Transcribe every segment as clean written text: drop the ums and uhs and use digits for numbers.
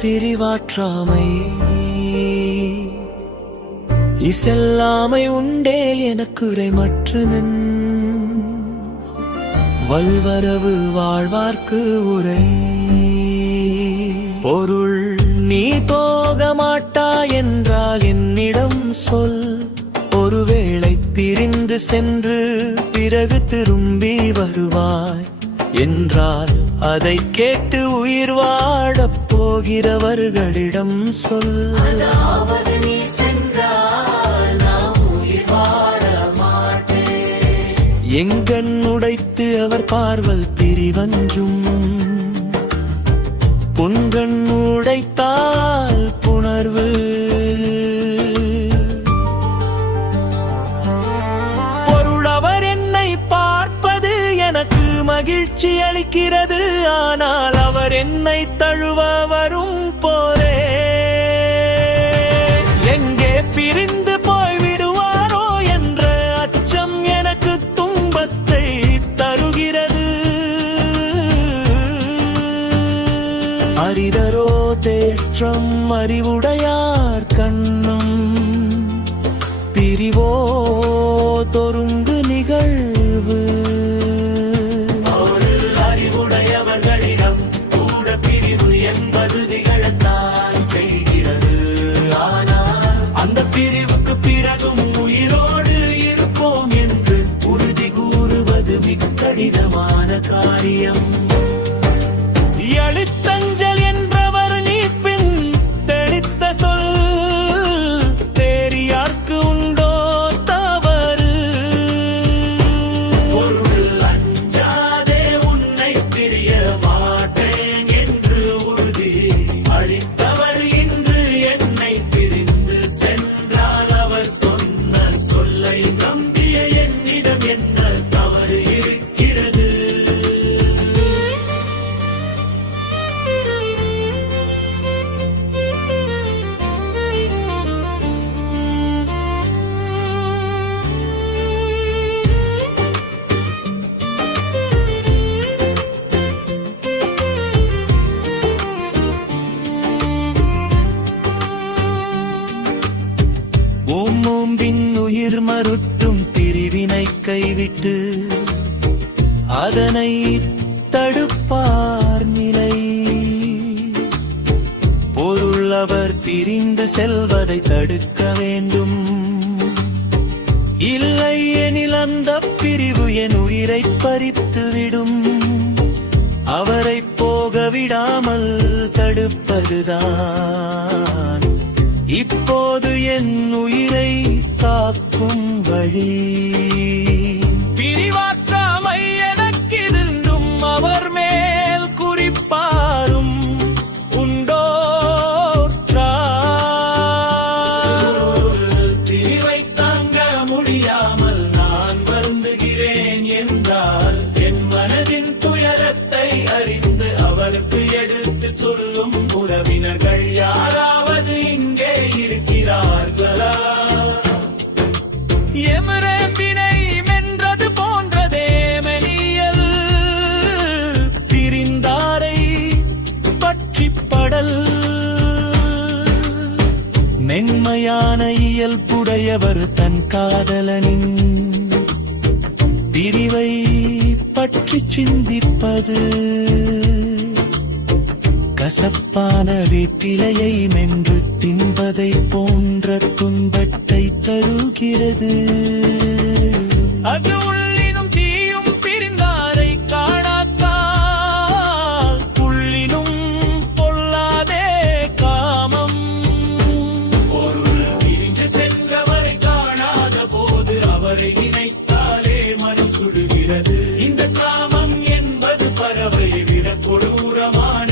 பிரிவாற்றாமை இசெல்லாமை உண்டேல் எனக்குறை மற்றனன் வல்வரவு வாழ்வார்க்கு உரை பொருள் நீ போக மாட்டா என்றால் என்னிடம் சொல் ஒருவேளை பிரிந்து சென்று பிறகு திரும்பி வருவாய் என்றால் அதை கேட்டு உயிர் வாழப் போகிறவர்களிடம் சொல். அதாவது நீ சென்றால் நான் உயிர் வாழ மாட்டேன். எங்கண் உடைத்து அவர் பார்வல் பிரிவஞ்சும் புன்கண் உடைத்தால் புணர்வு பொருளவர் என்னை பார்ப்பது எனக்கு மகிழ்ச்சி அளிக்கிறது. ஆனால் அவர் என்னை தழுவ வரும் போதே எங்கே பிரிந்து போய்விடுவாரோ என்ற அச்சம் எனக்கு துன்பத்தை தருகிறது. அரிதரோ தேற்றம் அறிவுடையார் கண்ணும் பிரிவோ தொருங்கு நிகழ்வு. அறிவுடையவர்களிடம் கூட பிரிவு என்பது நிகழத்தான் செய்கிறது. ஆனால் அந்த பிரிவுக்கு பிறகும் உயிரோடு இருப்போம் என்று உறுதி கூறுவது மிக கடினமான காரியம். எழுத்தஞ்சல் என்பவர் நீ பின் தெளித்த சொல் தேரியார்க்கு உண்டோ தவறு. பொருள் அஞ்சாதே உன்னை பிரிய மாட்டேன் என்று உறுதி அளித்தவர் இன்று என்னை பிரிந்து சென்றால் அவர் சொன்ன சொல்லை நம்பிய என்னிடம் என்ன தவறு இருக்கிறது. ஓம்பும் உயிர் மருட்டும் பிரிவினை கைவிட்டு அதனை தடுப்பார் நிலை. பொருள் அவர் பிரிந்து செல்வதை தடுக்க வேண்டும். இல்லை எனில் அந்த பிரிவு என் உயிரை பறித்துவிடும். அவரை போக விடாமல் தடுப்பதுதான் இப்போது என் உயிரை காக்கும் வழி. பிரிவாற்றாமை எனக்கிருந்தும் அவர் மேல் குறிப்பாரும் உண்டோ பிரிவை தாங்க முடியாமல் நான் வருந்துகிறேன் என்றால் என் மனதின் துயரத்தை அறிந்து அவருக்கு எடுத்து சொல்லும் உறவினர்கள் யாராவது இங்கே இருக்கிறார்களா? எமரபினை மென்றது போன்றதே மெனியல் பிரிந்தாரை பற்றிப்படல். மென்மையான இயல்புடையவர் தன் காதலனின் பிரிவை பற்றி சிந்திப்பது கசப்பான வேப்பிலையை மென்று தின்பதை போன்ற துன்பத்தை தருகிறது. அது உள்ளினும் தீயும் பிரிந்தாரை காணாக்கால் உள்ளினும் பொல்லாதே காமம். பொருள் பிரிந்து சென்றவரை காணாத போது அவரை நினைத்தாலே மனம் சுடுகிறது. இந்த காமம் என்பது பறவை விட கொடூரமான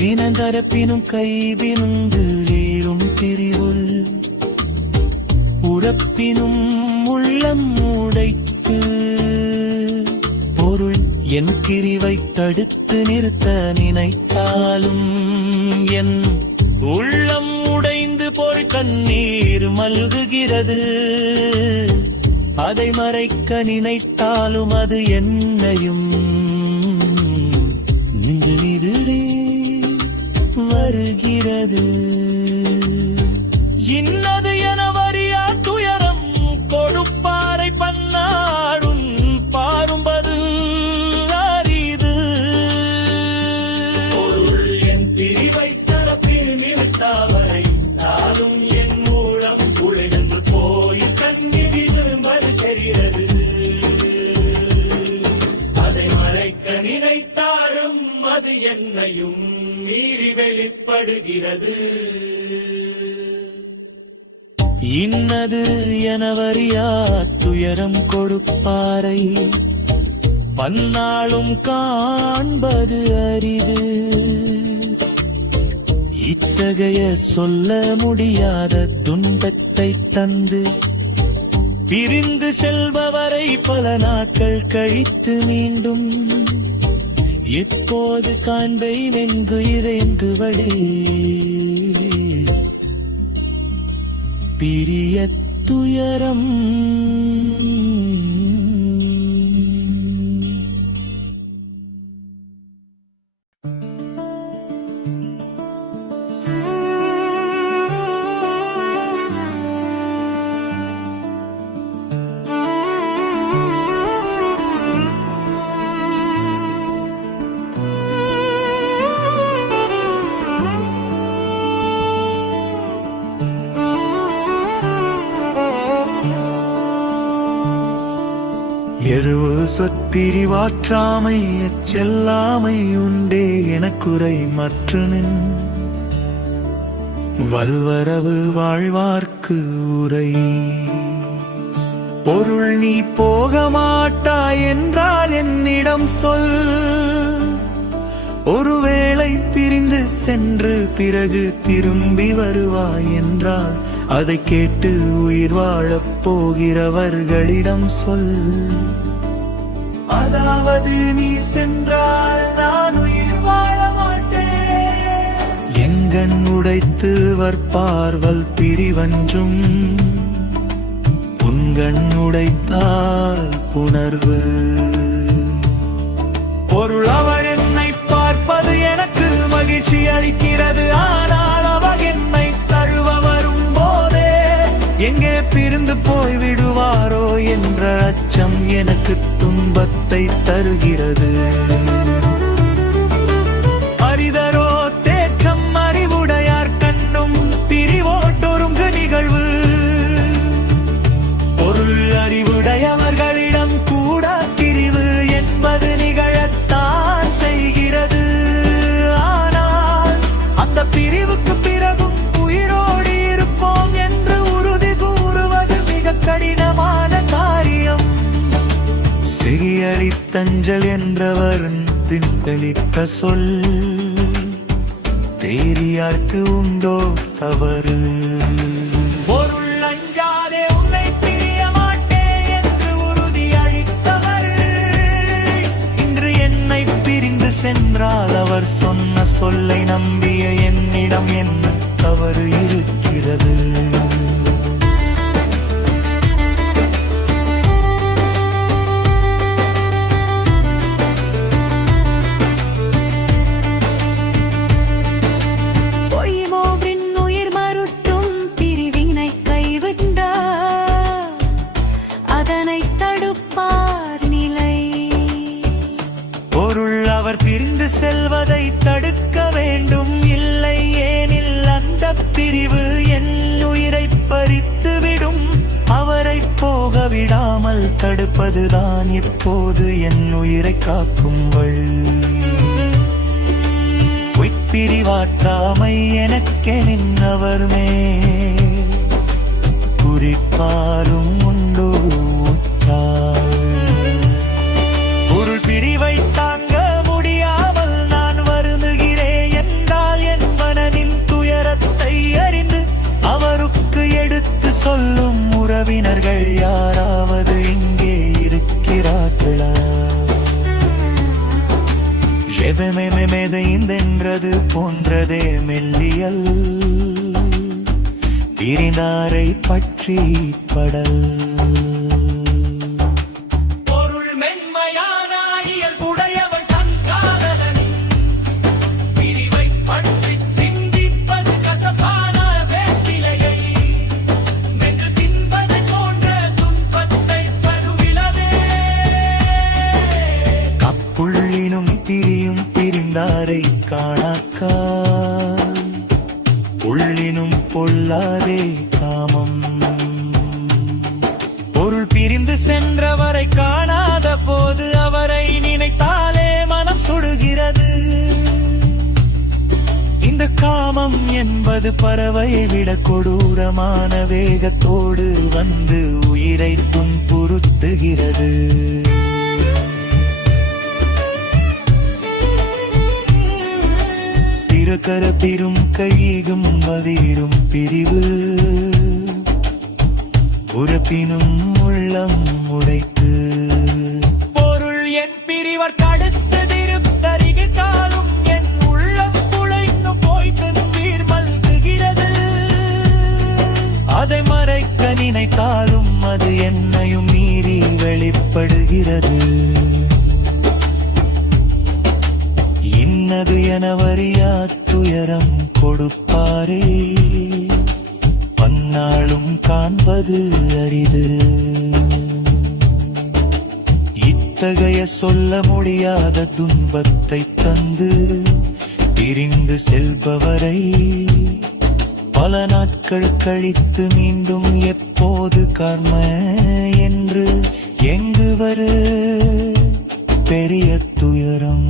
வினந்தரப்பினும் கைவினுந்து வீழும் பிரிவுள் உறப்பினும் உள்ளம் உடைத்து பொருள் என் பிரிவை தடுத்து நிறுத்த நினைத்தாலும் என் உள்ளம் உடைந்து போல் கண்ணீர் மல்குகிறது. அதை மறைக்க நினைத்தாலும் அது என்னையும் நிதிரே வருகிறது. இன்னது என வரியா துயரம் கொடுப்பாரை பன்னாடும் பாரும்பது அரிது. என் பிரிவை தரப்பில் நிறுத்தாவரை தாலும் என் மூலம் உழைந்து போய் கண்ணி விரும்பது தெரிகிறது. அதை மறைக்க நினைத்தாலும் அது என்னையும் மீறி வெளிப்படுகிறது. இன்னது எனவரியா துயரம் கொடுப்பாரை பன்னாளும் காண்பது அரிது. இத்தகைய சொல்ல முடியாத துன்பத்தை தந்து பிரிந்து செல்பவரை பல நாட்கள் கழித்து மீண்டும் எப்போது காண்பை வென்று இறைந்து வழி பிரிய துயரம். எருவு சொற்பிரிவாற்றாமை எச்செல்லாமை உண்டே எனக்குறை மற்றனின் வல்வரவு வாழ்வார்க்கு உரை. பொருள் நீ போக மாட்டாய் என்றால் என்னிடம் சொல். ஒருவேளை பிரிந்து சென்று பிறகு திரும்பி வருவாய் என்றால் அதை கேட்டு உயிர் வாழப் போகிறவர்களிடம் சொல். அதாவது நீ சென்றால் நான் உயிர் வாழ மாட்டேன். எங்கண் உடைத்து வற்பார்வல் பிரிவஞ்சும் புன்கண் உடைத்தால் புணர்வு. பொருள் அவர் என்னை பார்ப்பது எனக்கு மகிழ்ச்சி அளிக்கிறது. ஆனால் அவர் என்னை தழுவ வரும் போதே எங்கே பிரிந்து போய் விடுவாரோ என்ற அச்சம் எனக்கு துன்பத்தை தருகிறது. அரிதரோ தேற்றம் அறிவுடையார் கண்ணும் பிரிவோட்டொருங்கு நிகழ்வு. பொருள் அறிவுடையவர்களிடம் கூட பிரிவு என்பது நிகழத்தான் செய்கிறது. ஆனால் அந்த பிரிவுக்கு பிறகும் உயிரோடு இருப்போம் என்று உறுதி கூறுவது மிக கடினமான காரியம். செகியடி தஞ்சல் என்றவர் திண்டளித்த சொல் தேரியார்க்கு உண்டோ தவறு. பொருள் அஞ்சாதே உன்னை பிரிய மாட்டேன் என்று உறுதி அளித்தவர் இன்று என்னை பிரிந்து சென்றால் அவர் சொன்ன சொல்லை நம்பிய என்னிடம் என்ன தவறு இருக்கிறது. பிரிந்து செல்வதை தடுக்க வேண்டும். இல்லை ஏனில் அந்த பிரிவு என் உயிரை பறித்துவிடும். அவரை போக விடாமல் தடுப்பதுதான் இப்போது என் உயிரை காக்கும் வழி. பிரிவாற்றாமை எனக்கெனின் அவர் மேல் குறிப்பாரும் உண்டோ உற்றார். பொருள் பிரிவை தாங்க முடியாமல் நான் வருந்துகிறேன் என்றால் என் மனதின் துயரத்தை அறிந்து அவருக்கு எடுத்து சொல்லும் உறவினர்கள் யாராவது இங்கே இருக்கிறார்களா? ஜெபமெமெதைந்தென்றது போன்றதே மெல்லியல் பிரிந்தாரை பற்றி படல். உள்ளினும் பொல்லாதே காமம். பொருள் பிரிந்து சென்றவரை காணாத போது அவரை நினைத்தாலே மனம் சுடுகிறது. இந்த காமம் என்பது பறவையை விட கொடூரமான வேகத்தோடு வந்து உயிரை துன்புறுத்துகிறது. திறக்கர பெரும் கையும் பதிரும் பிரிவு உறப்பினும் உள்ளம் உடைத்து பொருள் என் பிரிவர் தடுத்து திருத்தருகிட்டாலும் என் உள்ளம் குலைந்து போய் தண்ணீர் மல்குகிறது. அதை மறைக்க நினைத்தாலும் அது என்னையும் மீறி வெளிப்படுகிறது. இன்னது என வரியா துயரம் கொடுப்பாரே பன்னாளும் காண்பது அரிது. இத்தகைய சொல்ல முடியாத துன்பத்தை தந்து பிரிந்து செல்பவரை பல நாட்கள் கழித்து மீண்டும் எப்போது கர்ம என்று எங்கு வரு பெரிய துயரம்.